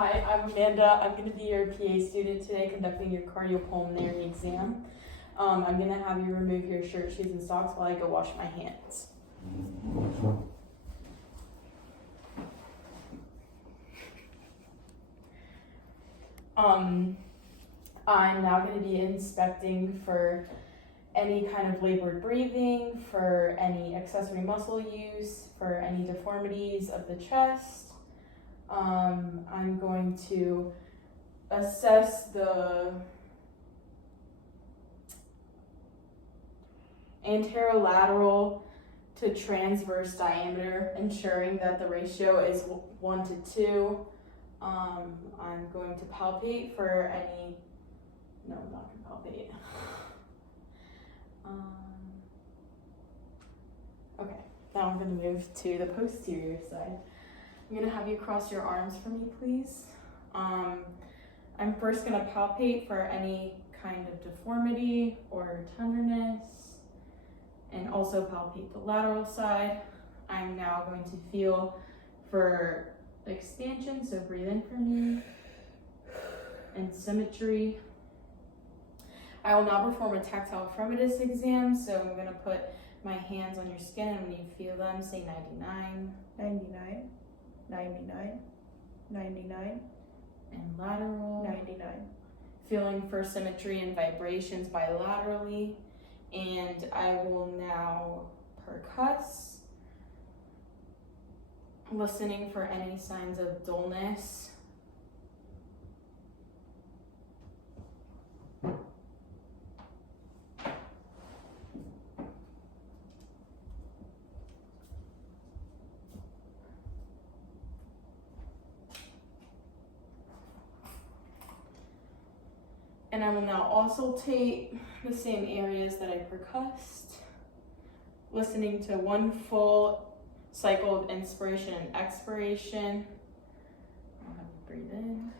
Hi, I'm Amanda. I'm going to be your PA student today conducting your cardiopulmonary exam. I'm going to have you remove your shirt, shoes, and socks while I go wash my hands. I'm now going to be inspecting for any kind of labored breathing, for any accessory muscle use, for any deformities of the chest. I'm going to assess the anterolateral to transverse diameter, ensuring that the ratio is 1 to 2. I'm going to palpate for any, no, I'm not going to palpate. Okay, now I'm going to move to the posterior side. I'm going to have you cross your arms for me, please. I'm first going to palpate for any kind of deformity or tenderness, and also palpate the lateral side. I'm now going to feel for expansion, so breathe in for me, and symmetry. I will now perform a tactile fremitus exam, so I'm going to put my hands on your skin, and when you feel them, say 99. 99, 99, 99, and lateral. 99. Feeling for symmetry and vibrations bilaterally. And I will now percuss, listening for any signs of dullness. And I will now auscultate the same areas that I percussed, listening to one full cycle of inspiration and expiration. I'll have you breathe in.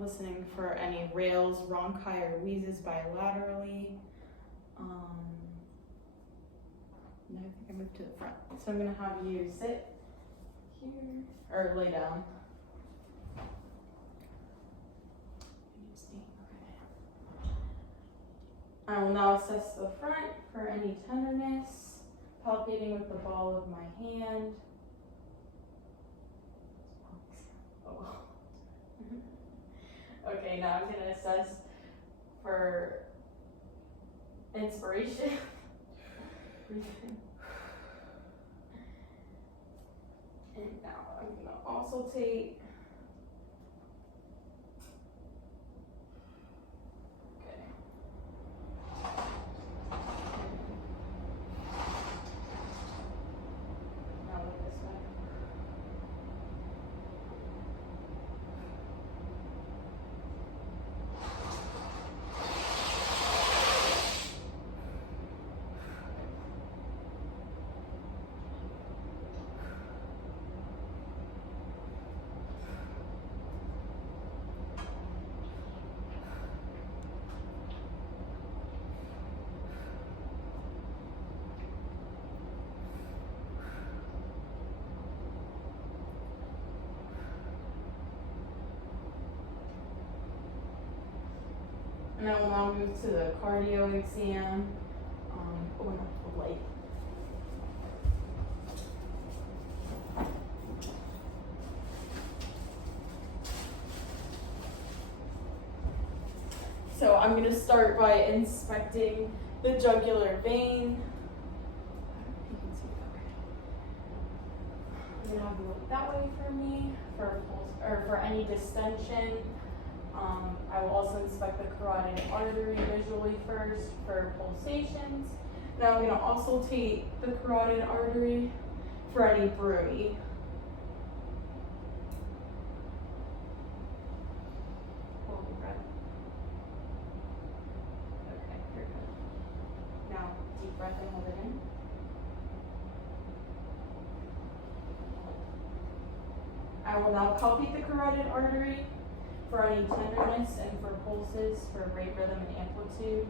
Listening for any rales, rhonchi, or wheezes bilaterally. And I think I moved to the front. So I'm going to have you sit here, or lay down. I will now assess the front for any tenderness, palpating with the ball of my hand. Oh. Okay, now I'm going to assess for inspiration. And now I'm going to auscultate. Okay. Now look this way. And I will now move to the cardio exam. Open up the light. So I'm going to start by inspecting the jugular vein. I'm going to have you look that way for me for any distension. I will also inspect the carotid artery visually first for pulsations. Now I'm going to auscultate the carotid artery for any bruit. Hold your breath. breath and hold it in. I will now palpate the carotid artery for any tenderness and for pulses for rate, rhythm, and amplitude.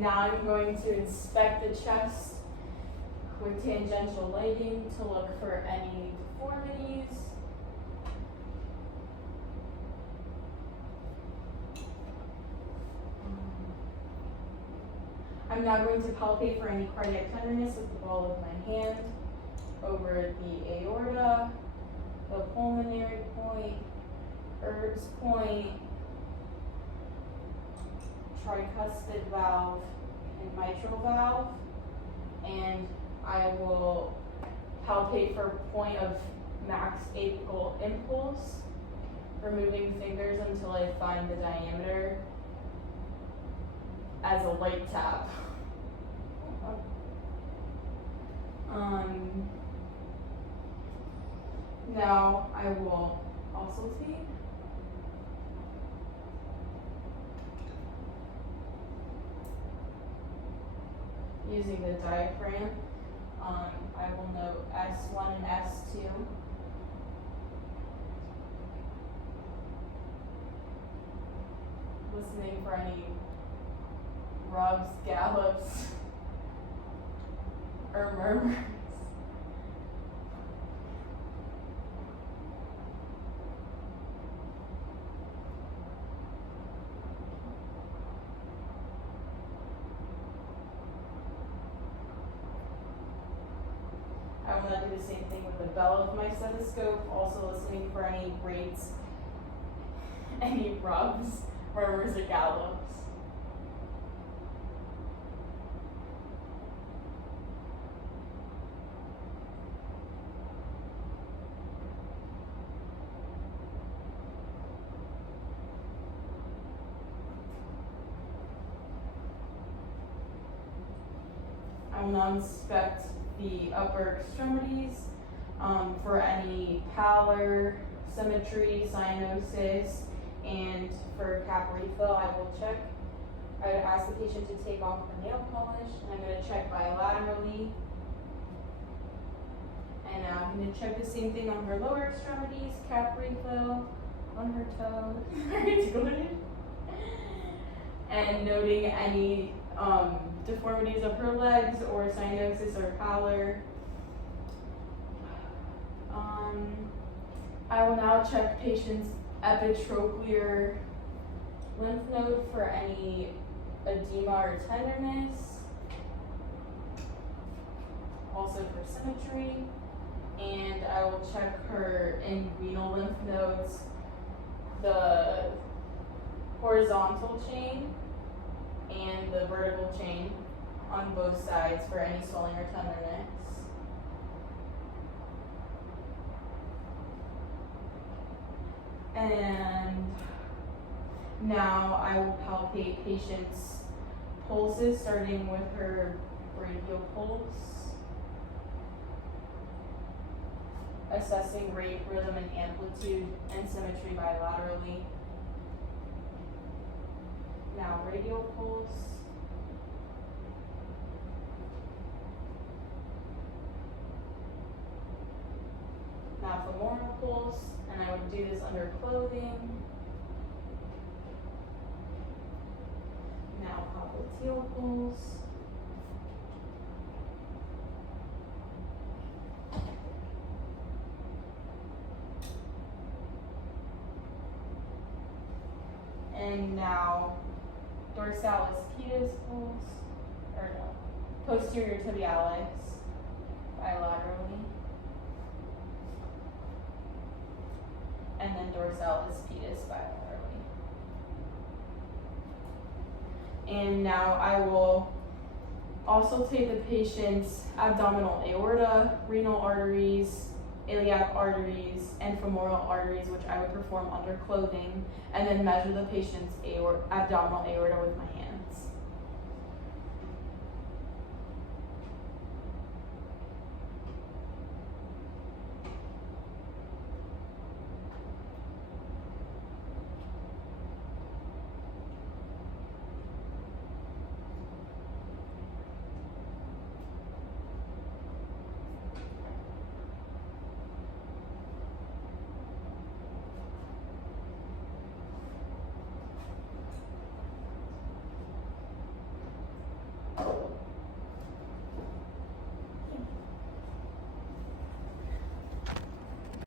Now I'm going to inspect the chest with tangential lighting to look for any deformities. I'm now going to palpate for any cardiac tenderness with the ball of my hand over the aorta, the pulmonary point, Erb's point, tricuspid valve, and mitral valve, and I will palpate for point of max apical impulse, removing fingers until I find the diameter as a light tap. Now I will auscultate. Using the diaphragm, I will note S1 and S2. Listening for any rubs, gallops, or murmurs. I will now do the same thing with the bell of my stethoscope, also listening for any grates, any rubs, murmurs, or gallops. I will now inspect the upper extremities for any pallor, symmetry, cyanosis, and for cap refill, I will check. I would ask the patient to take off her nail polish, and I'm going to check bilaterally. And now I'm going to check the same thing on her lower extremities, cap refill, on her toe. Very good. And noting any deformities of her legs or cyanosis or pallor. I will now check patient's epitrochlear lymph node for any edema or tenderness, also for symmetry, and I will check her inguinal lymph nodes, the horizontal chain and the vertical chain on both sides for any swelling or tenderness. And now I will palpate patient's pulses, starting with her brachial pulse, assessing rate, rhythm, and amplitude and symmetry bilaterally. Now radial pulse. Now femoral pulse, and I would do this under clothing. Now popliteal pulse. And now dorsalis pedis pulse, or no, posterior tibialis bilaterally. And then dorsalis pedis bilaterally. And now I will also take the patient's abdominal aorta, renal arteries, iliac arteries, and femoral arteries, which I would perform under clothing, and then measure the patient's abdominal aorta with my hand.